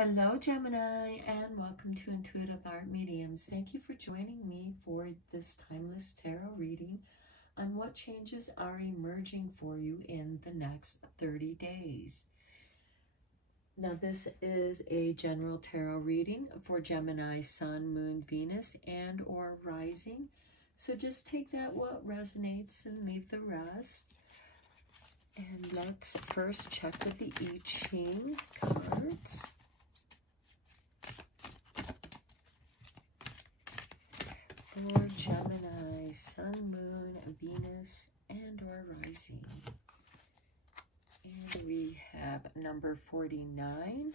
Hello, Gemini, and welcome to Intuitive Art Mediums. Thank you for joining me for this timeless tarot reading on what changes are emerging for you in the next 30 days. Now, this is a general tarot reading for Gemini, Sun, Moon, Venus, and or Rising. So just take that what resonates and leave the rest. And let's first check with the I Ching cards. For Gemini, Sun, Moon, Venus, and or Rising. And we have number 49.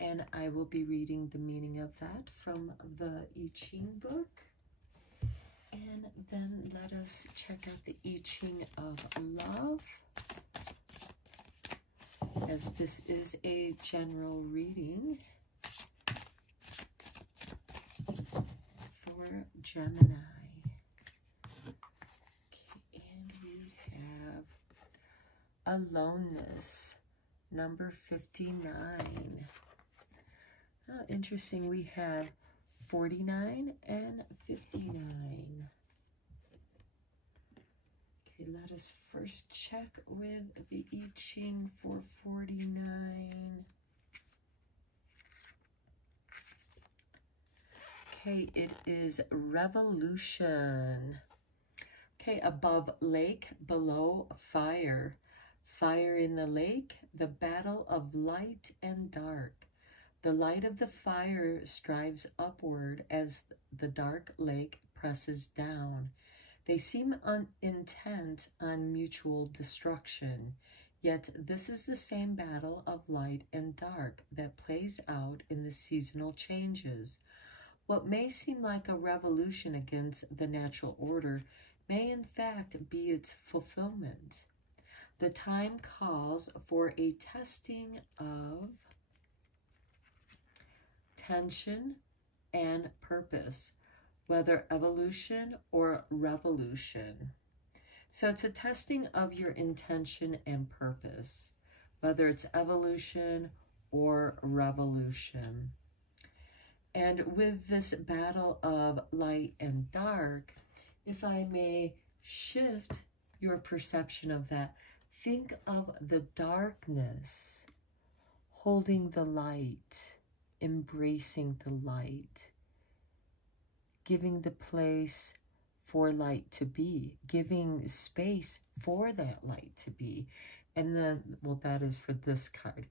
And I will be reading the meaning of that from the I Ching book. And then let us check out the I Ching of love, as this is a general reading for Gemini. Okay, and we have aloneness, number 59. Oh, interesting. We have 49 and 59. Okay, let us first check with the I Ching for 49. Okay, it is revolution. Okay, above lake, below fire. Fire in the lake, the battle of light and dark. The light of the fire strives upward as the dark lake presses down. They seem intent on mutual destruction, yet this is the same battle of light and dark that plays out in the seasonal changes. What may seem like a revolution against the natural order may in fact be its fulfillment. The time calls for a testing of tension and purpose, whether evolution or revolution. So it's a testing of your intention and purpose, whether it's evolution or revolution. And with this battle of light and dark, if I may shift your perception of that, think of the darkness holding the light, embracing the light, giving the place for light to be, giving space for that light to be. And then, well, that is for this card,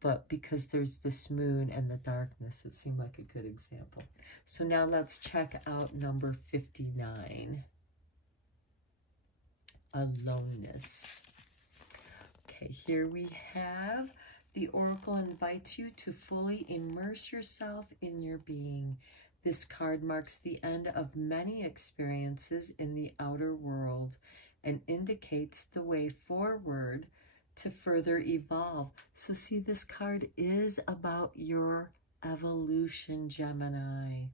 but because there's this moon and the darkness, it seemed like a good example. So now let's check out number 59, aloneness. Okay, here we have the Oracle invites you to fully immerse yourself in your being. This card marks the end of many experiences in the outer world and indicates the way forward to further evolve. So see, this card is about your evolution, Gemini.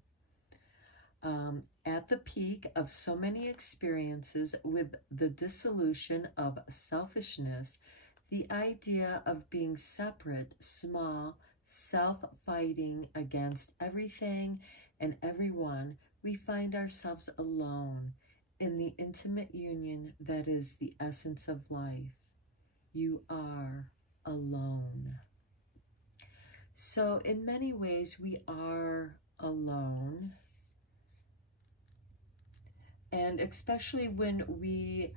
At the peak of so many experiences with the dissolution of selfishness, the idea of being separate, small, self-fighting against everything and everyone, we find ourselves alone in the intimate union that is the essence of life. You are alone. So in many ways, we are alone. And especially when we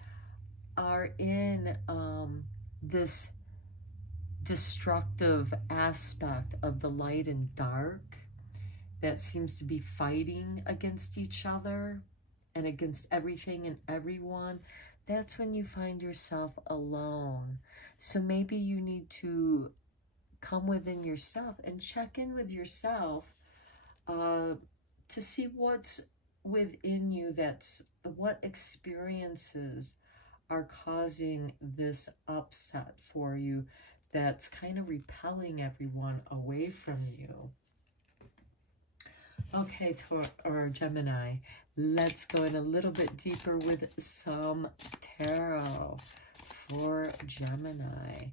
are in this destructive aspect of the light and dark that seems to be fighting against each other and against everything and everyone, that's when you find yourself alone. So maybe you need to come within yourself and check in with yourself to see what's within you, what experiences are causing this upset for you that's kind of repelling everyone away from you. Okay, Gemini, let's go in a little bit deeper with some tarot for Gemini.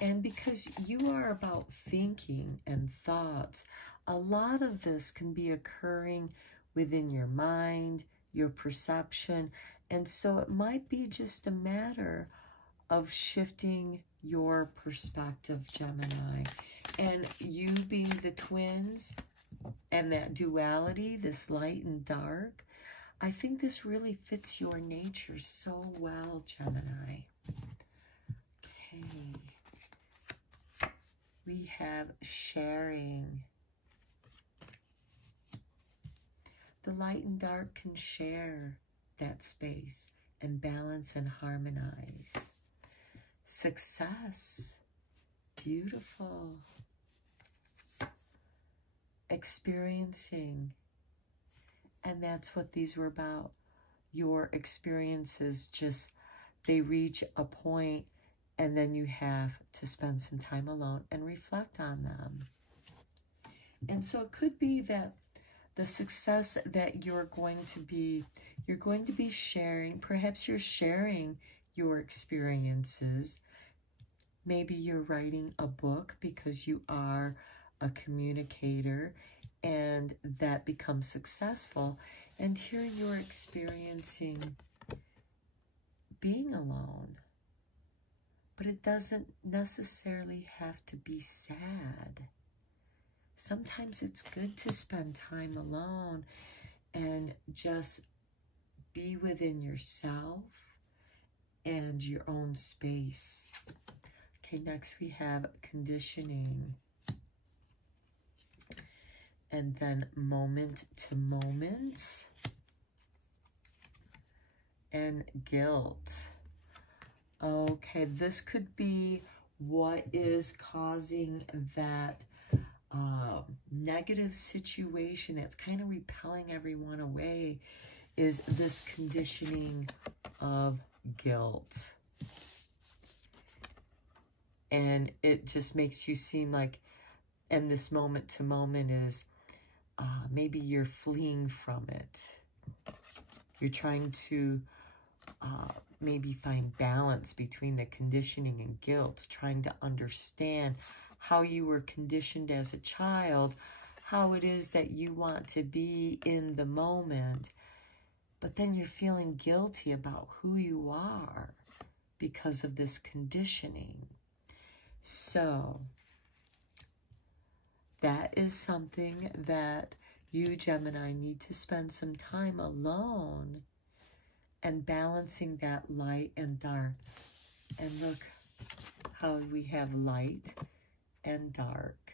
And because you are about thinking and thoughts, a lot of this can be occurring within your mind, your perception. And so it might be just a matter of shifting your perspective, Gemini. And you being the twins and that duality, this light and dark, I think this really fits your nature so well, Gemini. Okay. We have sharing. The light and dark can share that space and balance and harmonize. Success. Beautiful. Experiencing. And that's what these were about. Your experiences just, they reach a point and then you have to spend some time alone and reflect on them. And so it could be that the success that you're going to be sharing, perhaps you're sharing your experiences. Maybe you're writing a book because you are a communicator and that becomes successful. And here you're experiencing being alone. But it doesn't necessarily have to be sad. Sometimes it's good to spend time alone and just be within yourself and your own space. Okay, next we have conditioning. And then moment to moment. And guilt. Okay, this could be what is causing that negative situation that's kind of repelling everyone away, is this conditioning of guilt. And it just makes you seem like, and this moment to moment is maybe you're fleeing from it. You're trying to maybe find balance between the conditioning and guilt, trying to understand how you were conditioned as a child, how it is that you want to be in the moment, but then you're feeling guilty about who you are because of this conditioning. So that is something that you, Gemini, need to spend some time alone and balancing that light and dark. And look how we have light and dark.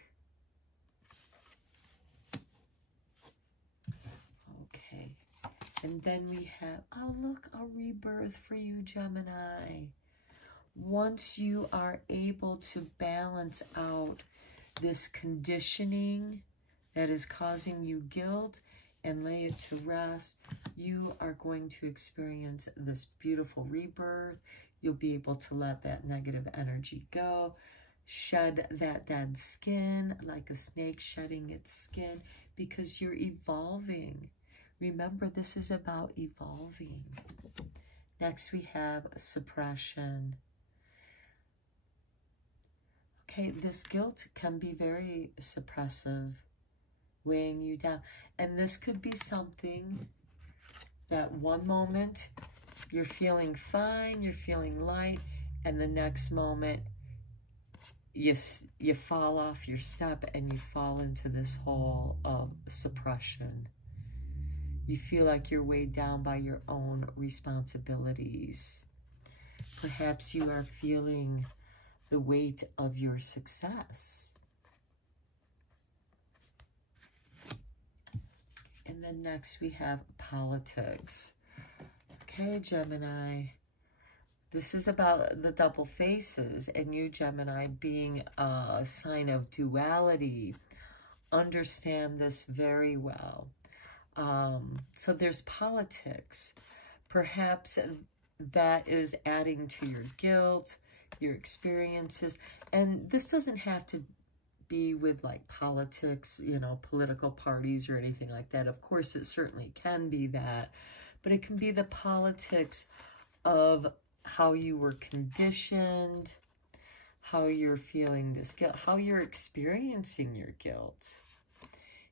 Okay. And then we have, oh look, a rebirth for you, Gemini. Once you are able to balance out this conditioning that is causing you guilt and lay it to rest, you are going to experience this beautiful rebirth. You'll be able to let that negative energy go, shed that dead skin like a snake shedding its skin, because you're evolving. Remember, this is about evolving. Next, we have suppression. Okay, this guilt can be very suppressive, weighing you down. And this could be something that one moment you're feeling fine, you're feeling light, and the next moment you fall off your step and you fall into this hole of suppression. You feel like you're weighed down by your own responsibilities. Perhaps you are feeling the weight of your success. And then next we have politics. Okay, Gemini. This is about the double faces, and you, Gemini, being a sign of duality, understand this very well. So there's politics. Perhaps that is adding to your guilt, your experiences. And this doesn't have to be with like politics, you know, political parties or anything like that. Of course, it certainly can be that. But it can be the politics of how you were conditioned, how you're feeling this guilt, how you're experiencing your guilt.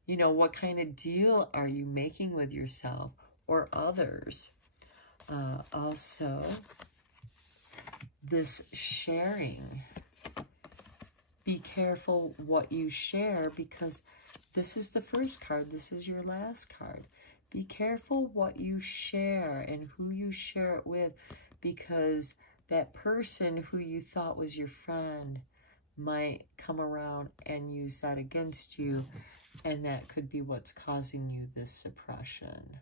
You know, what kind of deal are you making with yourself or others? Also, this sharing. Be careful what you share, because this is the first card. This is your last card. Be careful what you share and who you share it with, because that person who you thought was your friend might come around and use that against you, and that could be what's causing you this suppression,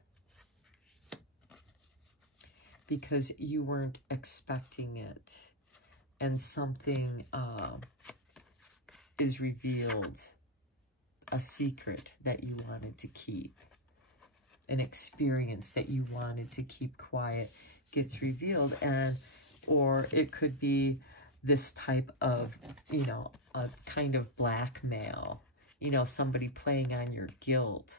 because you weren't expecting it, and something is revealed, a secret that you wanted to keep, an experience that you wanted to keep quiet gets revealed, and or it could be this type of, you know, a kind of blackmail, you know, somebody playing on your guilt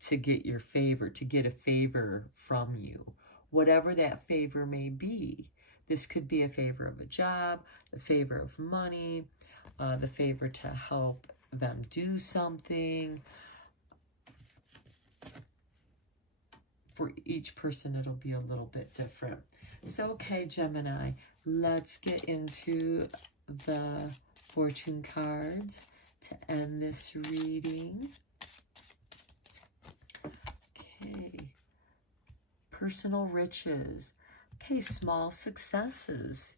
to get your favor, to get a favor from you, whatever that favor may be. This could be a favor of a job, a favor of money, the favor to help them do something. For each person, it'll be a little bit different. So, okay, Gemini, let's get into the fortune cards to end this reading. Okay. Personal riches. Okay, small successes.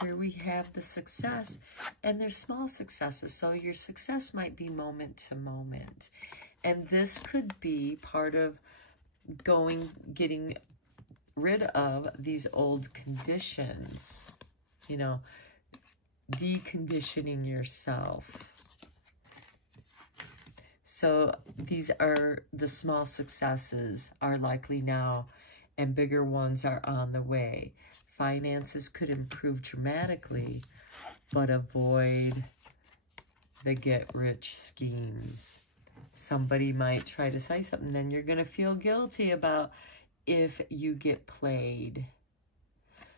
Here we have the success, and there's small successes. So your success might be moment to moment. And this could be part of getting rid of these old conditions, you know, deconditioning yourself. So these are the small successes are likely now, and bigger ones are on the way. Finances could improve dramatically, but avoid the get-rich schemes. Somebody might try to say something, then you're going to feel guilty about if you get played.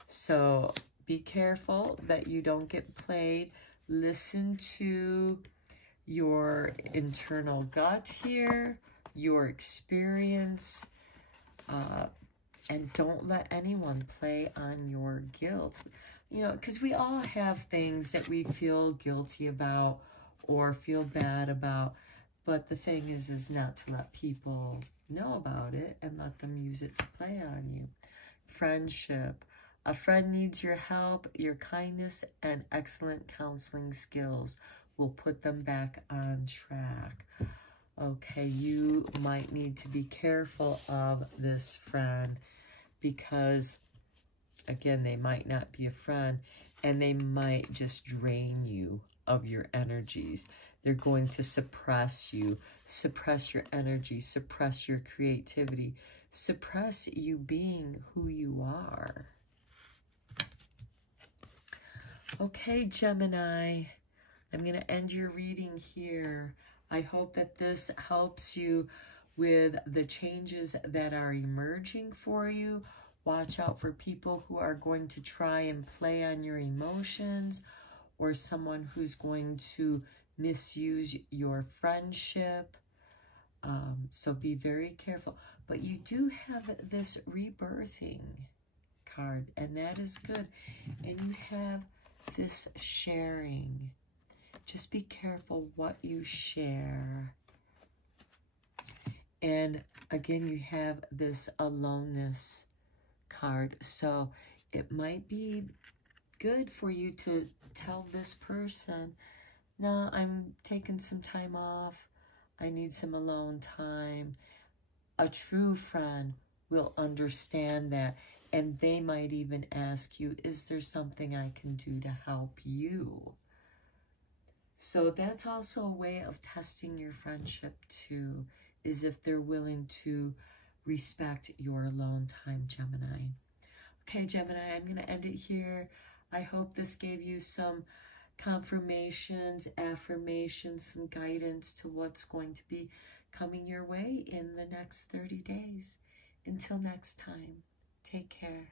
So be careful that you don't get played. Listen to your internal gut here, your experience, and don't let anyone play on your guilt. You know, because we all have things that we feel guilty about or feel bad about. But the thing is not to let people know about it and let them use it to play on you. Friendship. A friend needs your help, your kindness, and excellent counseling skills will put them back on track. Okay, you might need to be careful of this friend, because, again, they might not be a friend, and they might just drain you of your energies. They're going to suppress you, suppress your energy, suppress your creativity, suppress you being who you are. Okay, Gemini, I'm going to end your reading here. I hope that this helps you with the changes that are emerging for you. Watch out for people who are going to try and play on your emotions, or someone who's going to misuse your friendship. So be very careful. But you do have this rebirthing card, and that is good. And you have this sharing. Just be careful what you share. And again, you have this aloneness card. So it might be good for you to tell this person, no, I'm taking some time off. I need some alone time. A true friend will understand that, and they might even ask you, is there something I can do to help you? So that's also a way of testing your friendship too, is if they're willing to respect your alone time, Gemini. Okay, Gemini, I'm going to end it here. I hope this gave you some confirmations, affirmations, some guidance to what's going to be coming your way in the next 30 days. Until next time, take care.